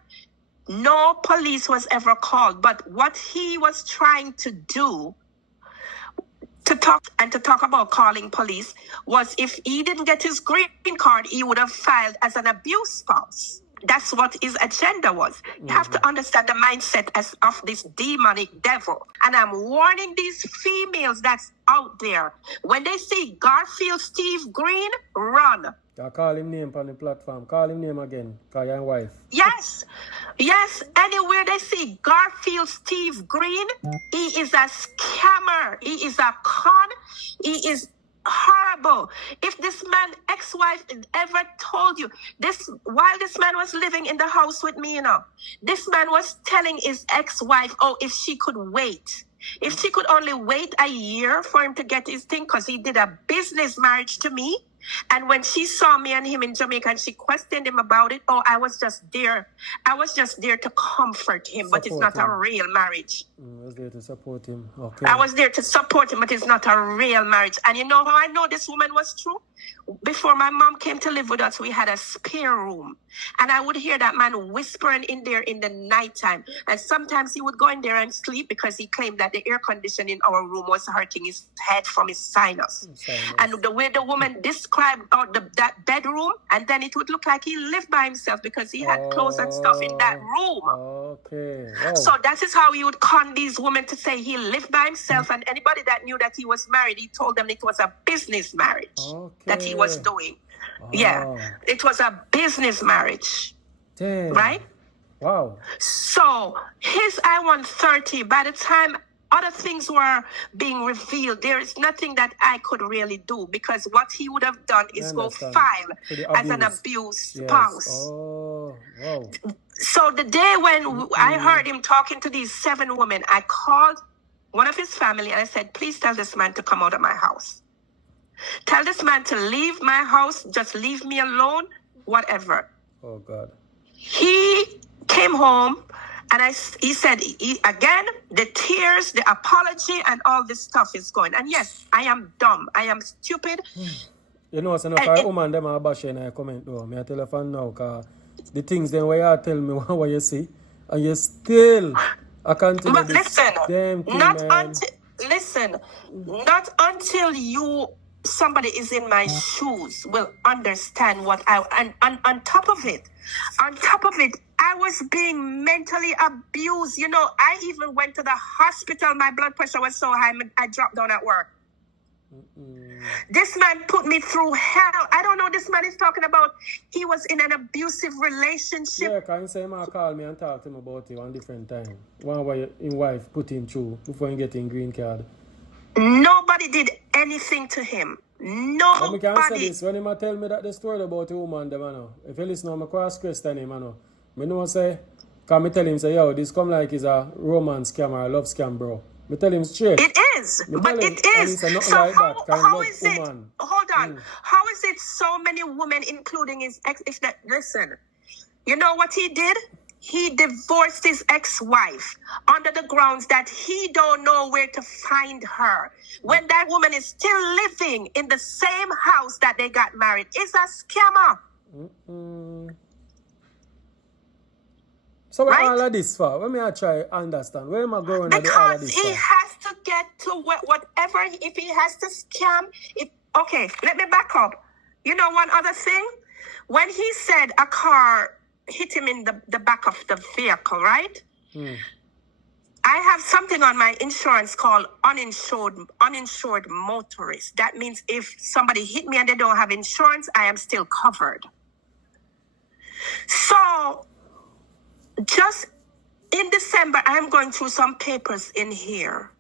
No police was ever called. But what he was trying to do to talk about calling police was if he didn't get his green card, he would have filed as an abuse spouse. That's what his agenda was. You have to understand the mindset of this demonic devil. And I'm warning these females that's out there. When they see Garfield Steve Green, run. I call him name on the platform. Call him name again. Call your wife. Yes. Anywhere they see Garfield Steve Green, he is a scammer. He is a con. He is horrible. If this man ex-wife ever told you this, while this man was living in the house with me, this man was telling his ex-wife, if she could wait. If she could only wait a year for him to get his thing, because he did a business marriage to me. And when she saw me and him in Jamaica and she questioned him about it, I was just there. I was just there to comfort him, but it's not a real marriage. I was there to support him. Okay. I was there to support him, but it's not a real marriage. And you know how I know this woman was true? Before my mom came to live with us, we had a spare room. And I would hear that man whispering in there in the nighttime. And sometimes he would go in there and sleep because he claimed that the air conditioning in our room was hurting his head from his sinus. And the way the woman described that bedroom, and then it would look like he lived by himself because he had clothes and stuff in that room. Okay. Wow. So that is how he would con these women to say he lived by himself. And anybody that knew that he was married, he told them it was a business marriage that he was doing. Yeah, it was a business marriage. Damn. Right? Wow. So his I-130, by the time other things were being revealed, there is nothing that I could really do, because what he would have done is go file as an abused spouse. Oh, wow. So the day when I heard him talking to these 7 women, I called one of his family and I said, please tell this man to come out of my house. Tell this man to leave my house, just leave me alone, whatever. Oh, God. He came home and he said, again, the tears, the apology, and all this stuff is going. And yes, I am dumb. I am stupid. You know, so now for woman, them are bashing in a comment though. Me I tell you for now, because the things then where you tell me what you see, and you still, I continue but this listen, damn thing, not man. until, listen, not until somebody is in my shoes will understand what and on top of it, I was being mentally abused. You know, I even went to the hospital. My blood pressure was so high, I dropped down at work. This man put me through hell. I don't know. This man is talking about he was in an abusive relationship. Yeah, can you say man call me and talk to him about it one different time? One way his wife put him through before he getting green card. Nobody did anything to him. Nobody. But I can say this, when he tell me that the story about the woman, them, if you listen, I'm cross-question him, I know say, because I tell him, say, yo, this come like it's a romance scam or a love scam, bro. I tell him straight. It is, but it is. So like how is it? Hold on. How is it so many women, including his ex? Listen, you know what he did? He divorced his ex-wife under the grounds that he don't know where to find her. When that woman is still living in the same house that they got married, it's a scammer. So what all of this for? Let me try understand. Where am I going with all of this Because he has to get to whatever, if he has to scam. Okay, let me back up. You know one other thing? When he said a car hit him in the back of the vehicle, right? I have something on my insurance called uninsured motorist. That means if somebody hit me and they don't have insurance, I am still covered. So just in December, I'm going through some papers in here.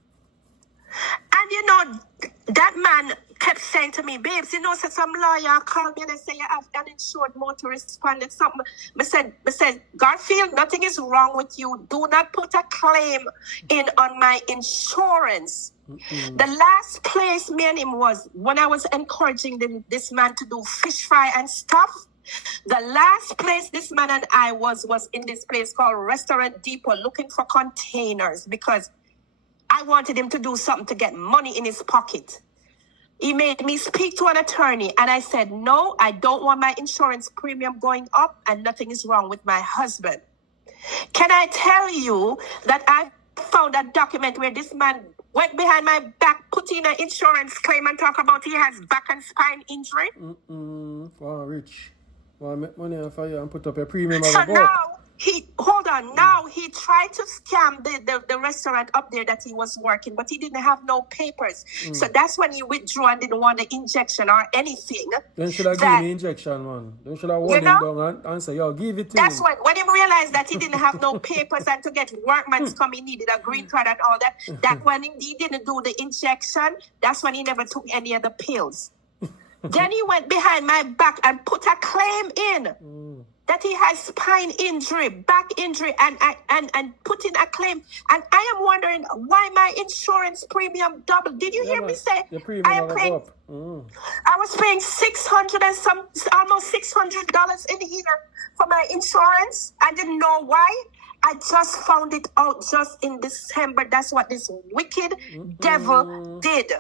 And you know, that man kept saying to me, babes, you know, some lawyer called me and they say you have uninsured motorist funded something. I said, Garfield, nothing is wrong with you. Do not put a claim in on my insurance. The last place me and him was when I was encouraging this man to do fish fry and stuff. The last place this man and I was in this place called Restaurant Depot looking for containers because I wanted him to do something to get money in his pocket. He made me speak to an attorney and I said, no, I don't want my insurance premium going up and nothing is wrong with my husband. Can I tell you that I found a document where this man went behind my back, put in an insurance claim and talk about he has back and spine injury? Wow, rich. Well, make money for you and put up a premium. So now now he tried to scam the restaurant up there that he was working, but he didn't have no papers. So that's when he withdrew and didn't want the injection or anything. Then should I give him the injection, man? Then should I warn him down and say, yo, give it to him. That's when he realized that he didn't have no papers and to get workman's come, he needed a green card and all that. That when he didn't do the injection, that's when he never took any of the pills. Then he went behind my back and put a claim in that he has spine injury, back injury, and put in a claim. And I am wondering why my insurance premium doubled. Did you hear me say I am paying? I was paying $600 and almost $600 in here for my insurance. I didn't know why. I just found it out just in December. That's what this wicked devil did.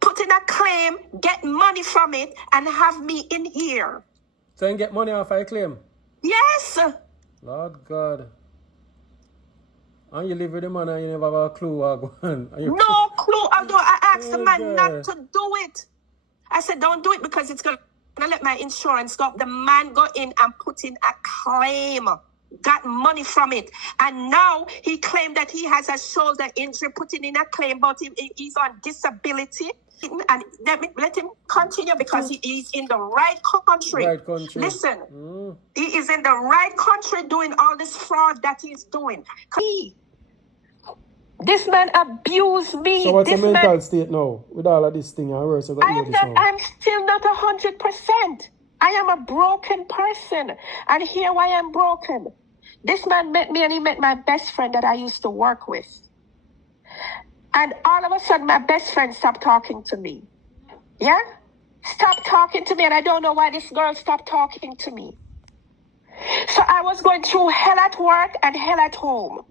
Put in a claim, get money from it, and have me in here. So you get money off a claim? Yes. Lord God. And you live with the man and you never have a clue what going on. No clue. Although I asked the man not to do it. I said, don't do it because it's going to let my insurance go up. The man got in and put in a claim. got money from it. And now he claimed that he has a shoulder injury, putting in a claim, but he's on disability. And let him continue because he is in the right country. Right country. Listen, he is in the right country doing all this fraud that he's doing. This man abused me. So what's your mental state now with all of this thing? I'm still not 100%. I am a broken person. And here I am broken. This man met me and he met my best friend that I used to work with. And all of a sudden, my best friend stopped talking to me. Yeah? Stopped talking to me, and I don't know why this girl stopped talking to me. So I was going through hell at work and hell at home.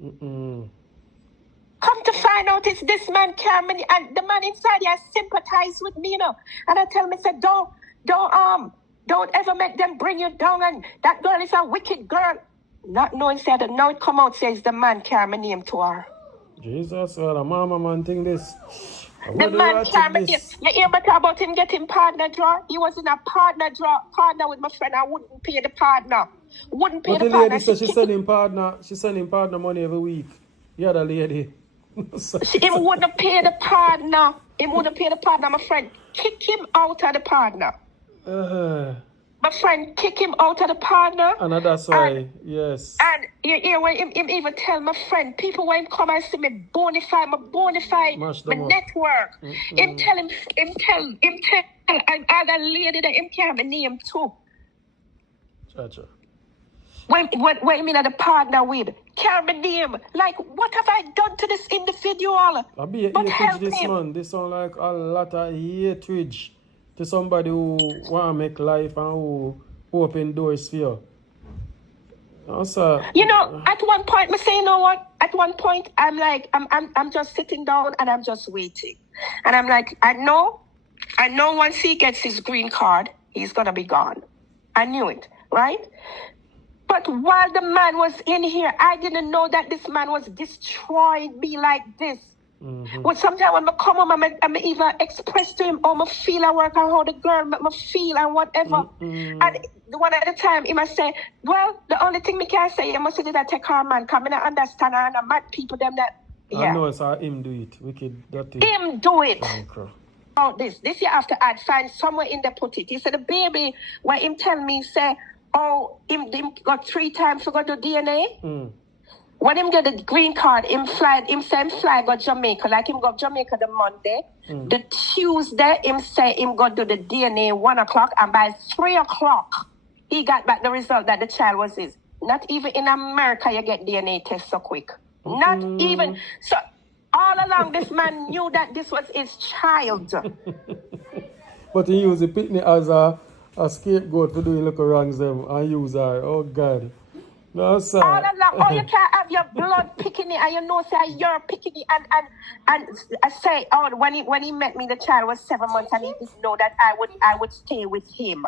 Come to find out it's this man, Cameron, and the man inside here sympathized with me, you know. And I tell him, I said, don't ever make them bring you down, and that girl is a wicked girl. Not knowing, said, now it come out, says the man, Cameron, name to her. Jesus, the mama man think this. The man Cameron, you hear me talk about him getting partner draw? He was in a partner with my friend. I wouldn't pay the partner. Wouldn't pay but the lady partner. said she sending partner money every week. Yeah, the lady. He wouldn't pay the partner. He wouldn't pay the partner. My friend kick him out of the partner. My friend kick him out of the partner. And that's why, yes. And you hear when him even tell my friend, people when him come and see me bonify my network. Him tell and other lady that him can't have a name too. Gotcha. When you mean the partner with, can't be name. Like, what have I done to this individual? I be a hatred this man. This sound like a lot of hatred to somebody who want to make life and who open doors for you. Also, you know, at one point, I say, you know what? At one point, I'm like, I'm just sitting down and I'm just waiting. And I'm like, I know once he gets his green card, he's going to be gone. I knew it, right? But while the man was in here, I didn't know that this man was destroying me like this. Well, sometimes when I come home, I'm even express to him how I feel at work and how the girl make me feel and whatever. And one at a time, he must say, well, the only thing me can say, you must say that take her man, come in and understand her and the mad people them that, yeah. I know it's how him do it. Wicked, that thing. Him do it. Oh, this you have to add, find somewhere in the put it. He said the baby, when him tell me, say, oh, him got 3 times to go to DNA. When him get the green card, him fly go Jamaica. Like him go Jamaica the Monday. The Tuesday, him say him go do the DNA 1 o'clock. And by 3 o'clock, he got back the result that the child was his. Not even in America you get DNA test so quick. Not even. So all along this man knew that this was his child. But he used the pitney as a scapegoat for doing little wrongs them and use her. Oh God. No, sir. All along, you can't have your blood picking it, and you know, say you're picking it, and I say, oh, when he met me, the child was 7 months, and he didn't know that I would stay with him.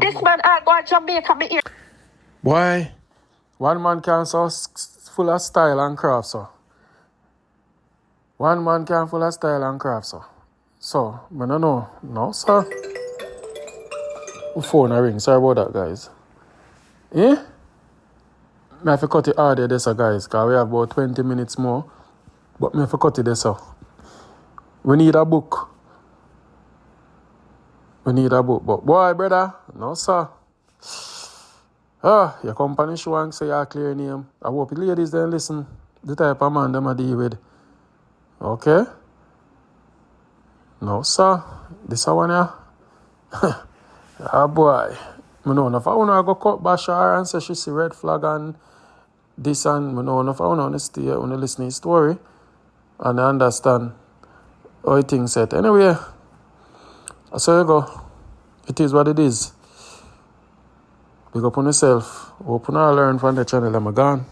This man, I go to Jamaica, me here. Why? One man can so full of style and craft, so. One man can full of style and craft, so. So, I don't know. No, sir. My phone ring. Sorry about that, guys. I have to cut it harder this, guys, because we have about 20 minutes more. But I have to cut it this. We need a book. But boy, brother, no, sir. Your company show and say your clear name. I hope the ladies then listen. The type of man them I deal with. Okay? No, sir. This one, yeah. Boy. I know if I want to go cut bash her and say she see red flag and this and I know if I want to stay on the listening story and I understand how things set. Anyway, so you go. It is what it is. Big up on yourself. Hope you learn from the channel. I'm gone.